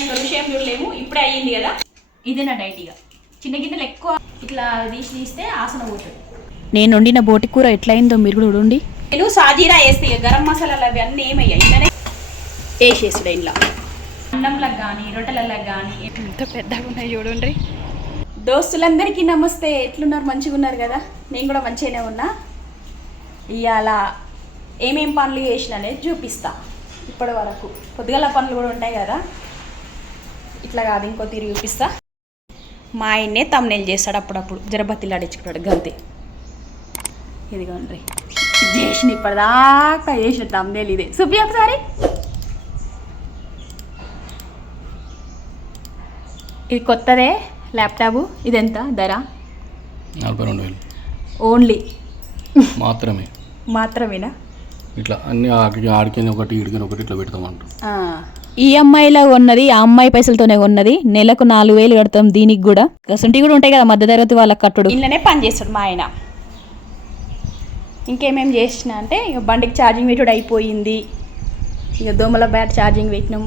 ఇంకా విషయం చూడలేము, ఇప్పుడే అయ్యింది కదా. ఇదే నా డైట్. ఇక చిన్న గిన్నెలు ఎక్కువ ఇట్లా తీస్తే ఆసన పోతుంది. నేను వండిన బోటి కూర ఎట్లయిందో మీరు కూడా చూడండి. నేను సాజీరా వేస్తే గరం మసాలాలు అవి అన్నీ ఏమయ్యాయి ఇంట్లోనే వేసేసుడు. ఇంట్లో అన్నంలకు కానీ రొట్టెలకు కానీ ఎంత పెద్దగా ఉన్నాయి చూడండి. దోస్తులందరికీ నమస్తే. ఎట్లున్నారు? మంచిగా ఉన్నారు కదా? నేను కూడా మంచిగానే ఉన్నా. ఇవాళ ఏమేం పనులు చేసిన అనేది చూపిస్తా. ఇప్పటి వరకు పొద్దుగల పనులు కూడా ఉంటాయి కదా, ఇట్లా కాదు ఇంకో తీరు చూపిస్తా. మా ఆయన్నే తమ్నేల్ చేస్తాడు అప్పుడప్పుడు, జరబత్తిలు ఆడించుకుంటాడు గంతే. ఇదిగోండి చేసిన ఇప్పటిదాకా చేసిన తమ్నేల్ ఇదే. చూపి ఒకసారి. ఇది కొత్తదే ల్యాప్టాప్. ఇది ఎంత ధర? 42,000 ఓన్లీ. మాత్రమేనా? ఇట్లా అన్ని ఆడికి ఒకటి ఈడికి ఒకటి ఇట్లా పెడతామంటారు. ఈ అమ్మాయిలా ఉన్నది, ఆ అమ్మాయి పైసలతోనే ఉన్నది. నెలకు 4,000 కడతాం. దీనికి కూడా గసంటి కూడా ఉంటాయి కదా మధ్య తరగతి వాళ్ళకి కట్టుడు. ఇళ్ళనే పని చేస్తాడు మా ఆయన. ఇంకేమేమి చేసిన అంటే ఇక బండికి ఛార్జింగ్ పెట్టుడు అయిపోయింది. ఇక దోమల బ్యాట్ ఛార్జింగ్ పెట్టినాం.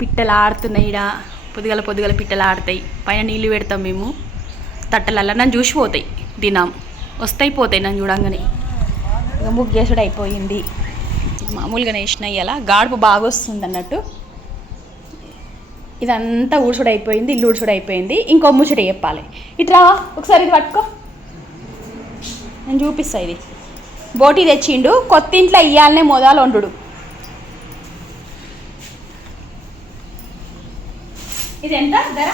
పిట్టలు ఆడుతున్నాయి. ఇక్కడ పొద్దుగల పిట్టలు ఆడతాయి. పైన నీళ్ళు పెడతాం మేము తట్టలల్లా. నన్ను చూసిపోతాయి, దినం వస్తాయి పోతాయి నన్ను చూడంగానే. ఇక ముగ్గు చేసుడు అయిపోయింది. మామూలుగానే వేసిన ఇలా గాడుపు బాగా వస్తుంది అన్నట్టు. ఇదంతా ఊడ్చుడు అయిపోయింది, ఇల్లు ఊడ్చుడు అయిపోయింది. ఇంకో ముచ్చట చెప్పాలి. ఇట్లా ఒకసారి ఇది పట్టుకో, నేను చూపిస్తా. ఇది బోటి తెచ్చిండు, కొత్త ఇంట్లో ఇయ్యాలనే మొదలు వండు. ఇది ఎంత ధర?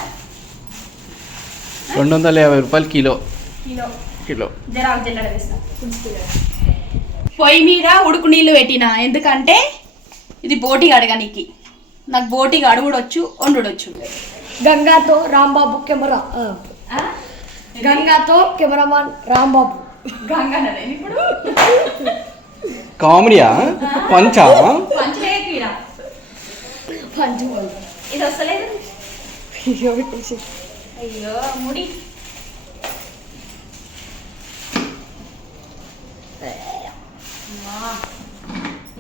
250 రూపాయలు కిలో. జరా జల్లడ వేస్తా. పొయ్యి మీద ఉడుకు నీళ్ళు పెట్టినా, ఎందుకంటే ఇది బోటి అడగనికి. నాకు బోటి అడుగుడొచ్చు, వండుడొచ్చు. గంగాతో రాంబాబు కెమెరా, గంగాతో కెమెరామాన్ రాంబాబు. గంగా ఇప్పుడు కామెడీయా? పంచా ఇది వస్తలేదు. అయ్యో ముడి.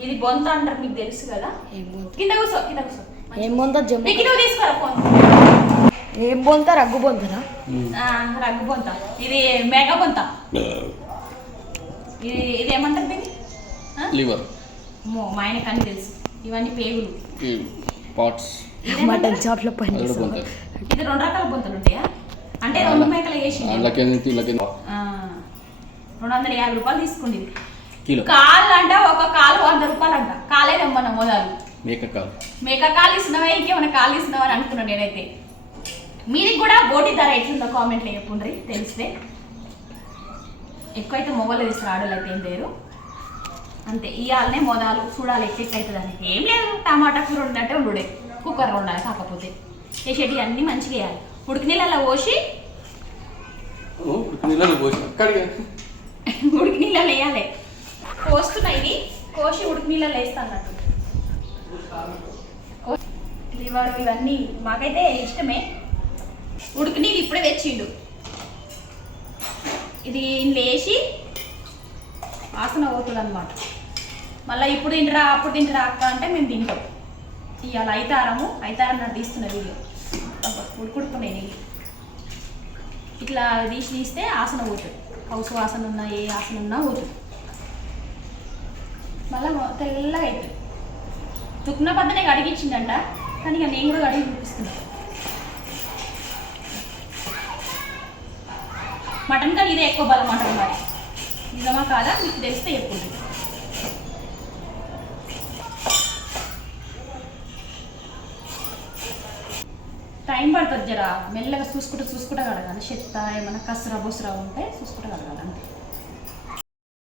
ఇది బొంత అంటారు, మీకు తెలుసు కదా. కింద కూర్చో. ఏం బొంత? నువ్వు తీసుకోరా ఫోన్. ఏం బొంత? రగ్గు బొంతనా? రగ్గు బొంత. ఇది మేక బొంత. ఇది ఏమంటారు దీన్ని? లివర్. మా ఆయనకు అన్ని తెలుసు. ఇవన్నీ పేగులు, పాట్స్. మటన్ షాప్లో పని. ఇది 2 రకాల బొంతలు ఉంటాయా? అంటే 2 మేకలు వేసి 250 రూపాయలు తీసుకుంది. కాళ్ళు అంట, ఒక కాలు 100 రూపాయలు అంట. కాలే తెమ్మన్న మొదలు. మేక కాలు ఇస్తున్నావా, ఇంకేమైనా కాలు ఇస్తున్నావా అని అనుకున్నాను నేనైతే. మీది కూడా బోటి ధర ఎట్లుందో కామెంట్లో చెప్పుండ్రి, తెలిస్తే. ఎక్కువైతే మొగలు తీస్తారు, ఆడలు అయితే ఏం లేరు. అంతే, ఇవాళనే మొదలు చూడాలి ఎట్టెట్టవుతుందని. ఏం లేదు, టమాటా కూర వండినట్టే ఉండుడే. కుక్కర్లో ఉండాలి. కాకపోతే వేసేటి అన్నీ మంచిగా వేయాలి. ఉడికి నీళ్ళలో పోసి ఉడికి నీళ్ళలో వేయాలి. కోస్తున్నా, ఇది కోసి ఉడికి నీళ్ళలో వేస్తా అన్నట్టు. లివర్ ఇవన్నీ మాకైతే ఇష్టమే. ఉడికి నీళ్ళు ఇప్పుడే తెచ్చిండు. ఇది లేచి వాసన పోతుంది అనమాట. మళ్ళీ ఇప్పుడు తింటరా అప్పుడు తింటరా అక్క అంటే మేము తింటాం. ఇవాళ అయితారం నాడు తీస్తున్న వీడియో. ఉడుకుడుకున్నాయి నీళ్ళు. ఇట్లా తీస్తే ఆసన పోతుంది. హౌస్ వాసన ఉన్నా, ఏ ఆసన ఉన్నా పోతుంది. మళ్ళీ తెల్లగా అవుతుంది. తుక్కున పద్దనే అడిగిచ్చిందంట, కానీ ఇక నేను కూడా అడిగి చూపిస్తున్నాను. మటన్ కానీ ఇదే ఎక్కువ బలం అంటారు. మరి నిజమా కాదా మీకు తెలిస్తే చెప్పుకుంటుంది. టైం పడుతుంది, జరా మెల్లగా చూసుకుంటూ కడగాలి. చెత్త ఏమైనా కసరా బొసరా ఉంటే చూసుకుంటూ కడగాలి అంతే.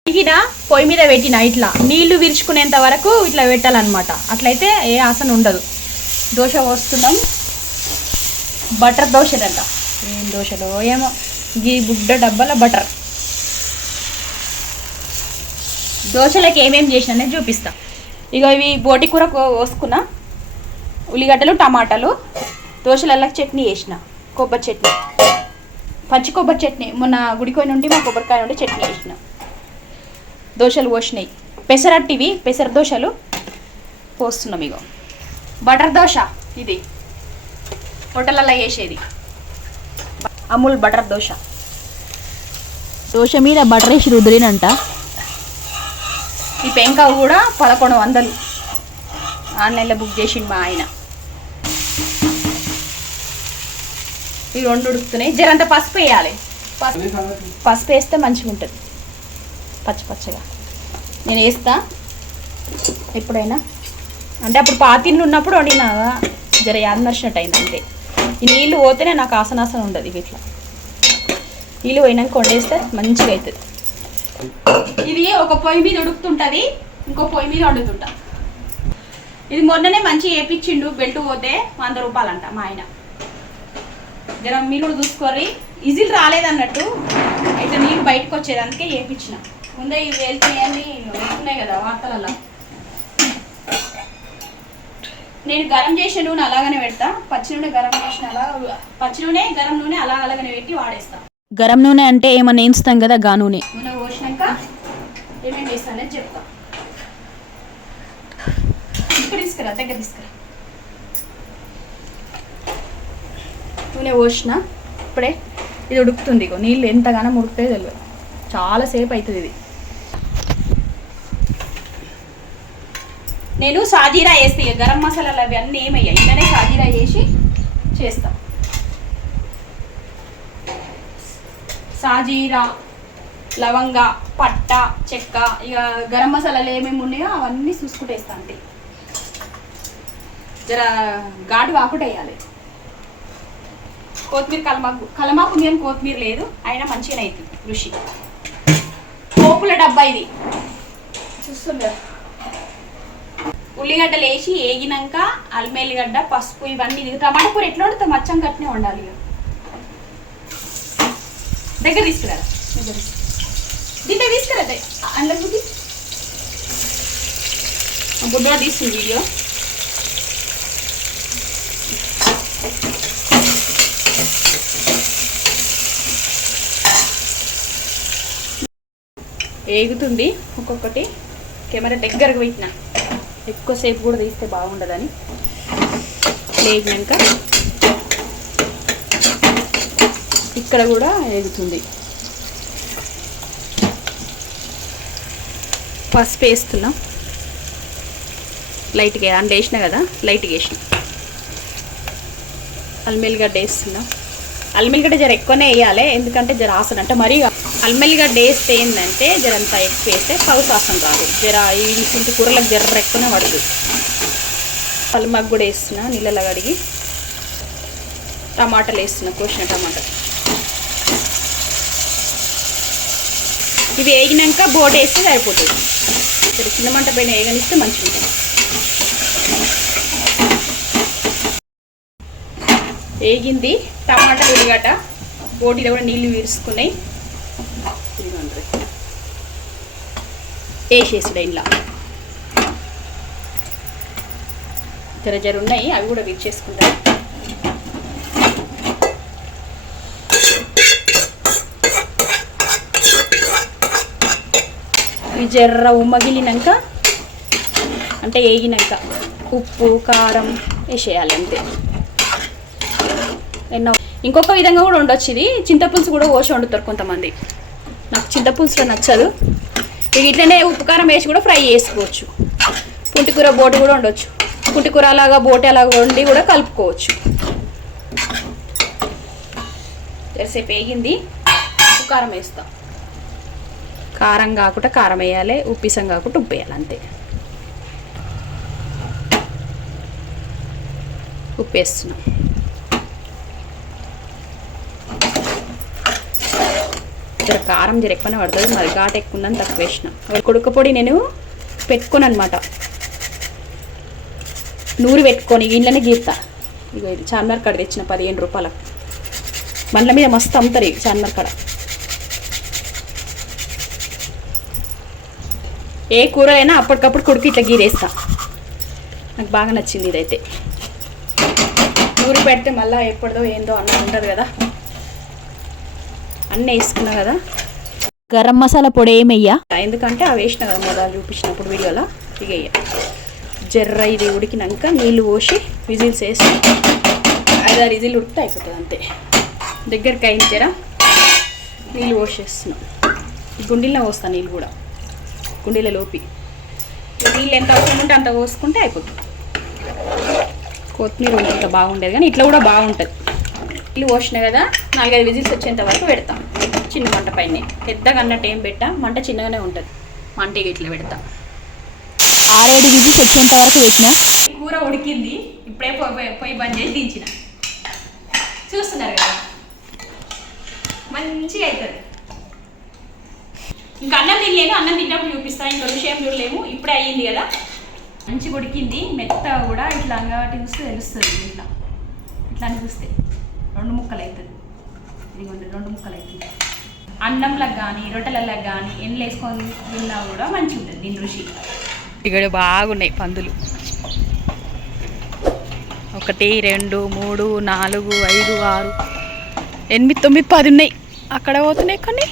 ఇగిన పొయ్యి మీద పెట్టిన ఇట్లా నీళ్లు విరుచుకునేంత వరకు ఇట్లా పెట్టాలన్నమాట. అట్లయితే ఏ ఆసన ఉండదు. దోశ పోస్తున్నాం. బటర్ దోశలంట. ఏం దోశలో ఏమో, ఈ బుడ్డ డబ్బాల బటర్. దోశలకి ఏమేమి చేసినా చూపిస్తా. ఇక ఇవి బోటి కూర కోసుకున్నా, ఉల్లిగడ్డలు, టమాటాలు. దోశలకి చట్నీ వేసిన, కొబ్బరి చట్నీ, పచ్చి కొబ్బరి చట్నీ. మొన్న గుడికోయి నుండి మా కొబ్బరికాయ నుండి చట్నీ వేసిన. దోశలు పోసినాయి. పెసర దోశలు పోస్తున్నాం. ఇగో బటర్ దోశ ఇది. హోటళ్ళల్లో వేసేది అమూల్ బటర్ దోశ. దోశ మీద బటర్ వేసి రుద్రినంట. ఈ పెంక కూడా 1100 ఆన్లైన్లో బుక్ చేసిండు మా ఆయన. ఇవి 2 ఉడుకుతున్నాయి. జరంత పసుపు వేయాలి. పసుపు వేస్తే మంచిగా ఉంటుంది పచ్చగా. నేను వేస్తా ఎప్పుడైనా, అంటే అప్పుడు పాతిళ్ళు ఉన్నప్పుడు వండినాగా జర యాదమర్చినట్టు అయింది అంతే. ఈ నీళ్ళు పోతేనే నాకు ఆసనాసన ఉండదు. ఇట్లా నీళ్ళు పోయినాక వండేస్తే మంచిగా అవుతుంది. ఇది ఒక పొయ్యి మీద ఉడుకుతుంటుంది, ఇంకో పొయ్యి మీద వండుతుంటా. ఇది మొన్ననే మంచిగా వేయించిండు. బెల్ట్ పోతే 100 రూపాయలంట మా ఆయన. జర మీరు కూడా చూసుకోర్రి. ఈజీలు రాలేదన్నట్టు అయితే నీళ్ళు బయటకు వచ్చేది, అందుకే వేయించిన. ముందే ఇవి వెళ్తున్నాయని వెళ్తున్నాయి కదా వార్తలలో. నేను గరం చేసిన నూనె అలాగనే పెడతా. పచ్చి నూనె గరం చేసిన పచ్చి నూనె గరం నూనె అలాగనే పెట్టి వాడేస్తా. గరం నూనె అంటే ఏమన్నా వేయించుతాం కదా, గా నూనె. నూనె పోసినాక ఏమేమి వేస్తానని చెప్తా. ఇక్కడ తీసుకురా, దగ్గర తీసుకురా. నూనె పోసిన ఇప్పుడే ఇది ఉడుకుతుంది. ఇగో నీళ్ళు ఎంతగానో ఉడుకుతాయో తెలియదు, చాలాసేపు అవుతుంది ఇది. నేను సాజీరా వేస్తే గరం మసాలాలు అవి అన్నీ ఏమయ్యాయి, ఇలానే సాజీరా వేసి చేస్తా. సాజీరా, లవంగ, పట్ట, చెక్క, ఇక గరం మసాలాలు ఏమేమి ఉన్నాయో అవన్నీ చూసుకుంటూ వేస్తా. అంటే జర ఘాటు కాకుండా వేయాలి. కొత్తిమీర కలమాకు ఉంది కానీ కొత్తిమీర లేదు, అయినా మంచిగానే అవుతుంది రుచి. పోపుల డబ్బా ఇది చూస్తుందా. ఉల్లిగడ్డలు వేసి వేగినాక అల్మెల్లిగడ్డ, పసుపు ఇవన్నీ. ఇది టమాటా కూర ఎట్లా వండుతా మచ్చం కట్టినే ఉండాలి. దగ్గర తీసుకురా, దీంట్లో తీసుకురా. అందులో చూపి బుడ్డోడు తీస్తుంది వీడియో. ఏగుతుంది ఒక్కొక్కటి. కెమెరా దగ్గరకు పెట్టిన, ఎక్కువసేపు కూడా తీస్తే బాగుండదని. లేగినాక ఇక్కడ కూడా ఏగుతుంది. పసుపు వేస్తున్నా లైట్గా, అంటే వేసిన కదా లైట్గా వేసిన. అల్మెల్లిగడ్డ వేస్తున్నా. అల్మెల్లిగడ్డ జర ఎక్కువనే వేయాలి, ఎందుకంటే జర ఆసన అంటే మరీ అల్మెల్లిగడ్డ వేస్తే ఏంటంటే జరంతా ఎక్కువ వేస్తే పౌసు ఆసన రాదు. జర ఇంటి కూరలకు జర్ర ఎక్కువనే పడుతుంది. పల్మగ్ కూడా వేస్తున్నా నీళ్ళలో కడిగి. టమాటాలు వేస్తున్నా, కోసిన టమాటాలు. ఇవి వేగినాక బోట్ వేస్తే సరిపోతుంది. సరే చిన్న మంట పైన వేగనిస్తే మంచిగా ఉంటుంది. వేగింది టమాటా, ఉల్లిగడ్డ. బోటీలో కూడా నీళ్ళు వీరుసుకున్నాయి. వేసేసుడు ఇంట్లో జర ఉన్నాయి, అవి కూడా వీర్చేసుకుంటాయి. ఇవి జర్ర ఉమ్మగిలినాక అంటే వేగినాక ఉప్పు కారం వేసేయాలి అంతే. ఇంకొక విధంగా కూడా ఉండొచ్చు. ఇది చింతపులుసు కూడా పోసి వండుతారు కొంతమంది. నాకు చింతపులుసులో నచ్చదు. ఇవి ఇట్లనే ఉప్పు కారం వేసి కూడా ఫ్రై చేసుకోవచ్చు. పుంటికూర బోటి కూడా ఉండొచ్చు. పుంటికూర అలాగా బోటి అలాగా వండి కూడా కలుపుకోవచ్చు. జరసేపు వేగింది, ఉప్పు కారం వేస్తాం. కారం కాకుండా కారం వేయాలి, ఉప్పిసం కాకుండా ఉప్పు వేయాలి అంతే. ఉప్పు వేస్తున్నాం. జర కారం జర ఎక్కువనే పడుతుంది, మరి ఘాటు ఎక్కువ ఉందని తక్కువ వేసిన. కొడుకు పొడి నేను పెట్టుకోను అనమాట, నూరు పెట్టుకొని ఇంట్లోనే గీరుతా. ఇక ఇది చార్మినార్ కాడ తెచ్చిన 15 రూపాయలకు. బండ్ల మీద మస్తు అమ్ముతారు ఇవి చార్మినార్ కాడ. ఏ కూర అయినా అప్పటికప్పుడు కొడుకు ఇట్లా గీరేస్తా. నాకు బాగా నచ్చింది ఇదైతే. నూరి పెడితే మళ్ళీ ఎప్పుడుదో ఏందో అన్నది ఉంటుంది కదా. అన్నీ వేసుకున్నా కదా. గరం మసాలా పొడి ఏమయ్యా, ఎందుకంటే అవి వేసిన కదా మొదలు చూపించినప్పుడు వీడియోలో. ఇక జర్ర ఇది ఉడికినాక నీళ్ళు పోసి విజిల్స్ వేసి 5-6 విజిల్ ఉడితే అయిపోతుంది అంతే. దగ్గరికి అయించారా నీళ్ళు పోసేస్తున్నాం. ఈ గుండీలో పోస్తాను నీళ్ళు కూడా, గుండీలో లోపి నీళ్ళు ఎంత అవసరం ఉంటే అంత పోసుకుంటే అయిపోతుంది. కొత్తిమీర ఉంటే బాగుండేది కానీ ఇట్లా కూడా బాగుంటుంది. నీళ్ళు పోసినాయి కదా, 4-5 విజిల్స్ వచ్చేంత వరకు పెడతాం చిన్న మంట పైన. పెద్దగా అన్నట్టు ఏం పెట్టా, మంట చిన్నగానే ఉంటుంది. మంట ఇట్లా పెడతాం. 6-7 విజిల్స్ వచ్చేంత వరకు పెట్టినా. కూర ఉడికింది, ఇప్పుడే పొయ్యి బంద్ చేసి దించిన. చూస్తున్నారు కదా మంచిగా అవుతుంది. ఇంకా అన్నం తినలేను, అన్నం తిన్నప్పుడు చూపిస్తాను. ఇంకా విషయం చూడలేము. ఇప్పుడే అయ్యింది కదా, మంచిగా ఉడికింది. మెత్తగా కూడా ఇట్లా అంగటి చూస్తే తెలుస్తుంది. ఇట్లా ఇట్లా అని చూస్తే 2 ముక్కలు అవుతుంది. ఇదిగోండి 2 ముక్కలు అవుతుంది. అన్నంలకు కానీ రొట్టెలకు కానీ ఎండ్లు వేసుకొని తిన్నా కూడా మంచిగా ఉంటుంది దీని రుచి. ఇక్కడ బాగున్నాయి పందులు. 1 2 3 4 5 6 8 9 10 ఉన్నాయి. అక్కడ పోతున్నాయి కొన్ని,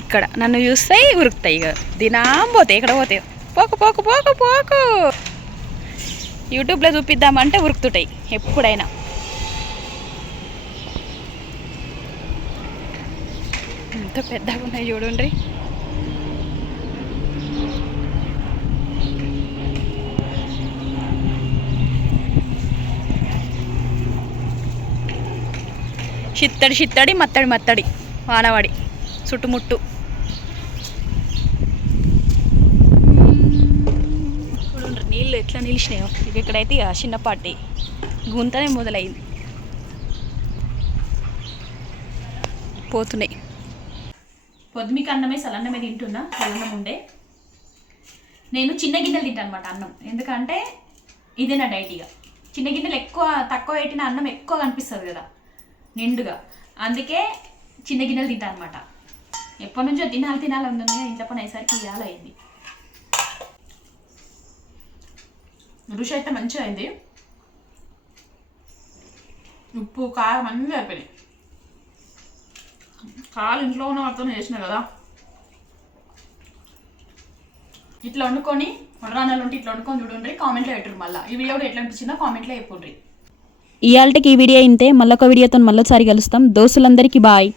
ఇక్కడ నన్ను చూస్తే ఉరుకుతాయి. ఇక దినం పోతాయి. ఎక్కడ పోతాయి? పోకు పోకు పోకు పోకు. యూట్యూబ్లో చూపిద్దామంటే ఉరుకుతుంటాయి ఎప్పుడైనా. ఎంత పెద్దగా ఉన్నాయి చూడండి. చిత్తడి చిత్తడి మత్తడి మత్తడి వానవాడి చుట్టుముట్టు. చూడండి నీళ్ళు ఎట్లా నిలిచినాయో. ఇక ఇక్కడైతే ఇక చిన్నపాటి గుంతనే మొదలైంది. పోతున్నాయి. పొద్దుమికి అన్నమే సలన్నమే తింటున్నా. సలన్నం ఉండే నేను చిన్న గిన్నెలు తింటాను అనమాట అన్నం. ఎందుకంటే ఇదే నా డైట్. ఇక చిన్న గిన్నెలు తక్కువ పెట్టిన అన్నం ఎక్కువ కనిపిస్తుంది కదా నిండుగా, అందుకే చిన్న గిన్నెలు తింటాను అనమాట. ఎప్పటి నుంచో తినాలి ఉంది. ఇంట్లో పని అయ్యేసరికి ఇవాళ అయింది. రుచి అయితే మంచిగా అయింది. ఉప్పు కారం అన్నీ అయిపోయినాయి. కాలు ఇంట్లో ఉన్న వాటితో చేసిన కదా. ఇట్లా వండుకొని వండరాన్నాలు ఉంటే ఇట్లా వండుకొని చూడండి. కామెంట్లో పెట్టరు. మళ్ళీ ఈ వీడియో కూడా ఎట్లా అనిపించిందో కామెంట్లో చెప్పుండ్రి. ఇయాల్టికి ఈ వీడియో ఇంతే. మళ్ళొక వీడియోతో మళ్ళొకసారి కలుస్తాం. దోస్తులందరికీ బాయ్.